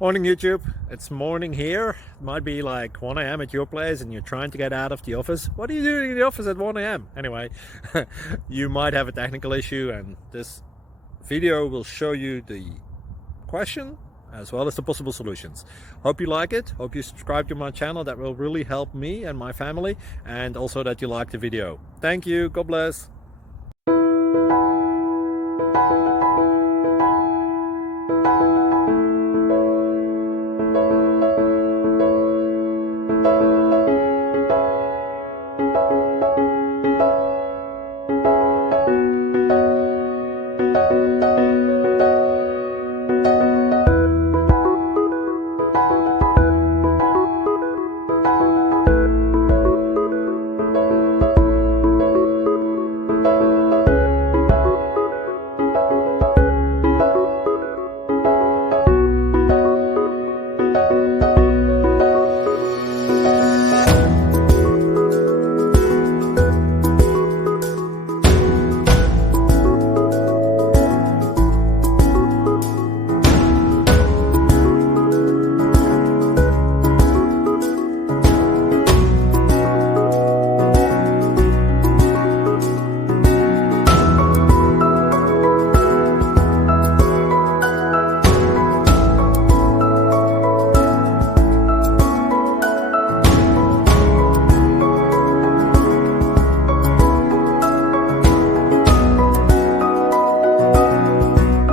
Morning YouTube, it's morning here. It might be like 1 a.m. at your place and you're trying to get out of the office. What are you doing in the office at 1 a.m.? Anyway, you might have a technical issue and this video will show you the question as well as the possible solutions. Hope you like it, hope you subscribe to my channel. That will really help me and my family, and also that you like the video. Thank you, God bless.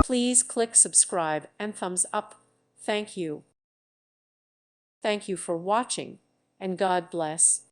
Please click subscribe and thumbs up. Thank you. Thank you for watching, and God bless.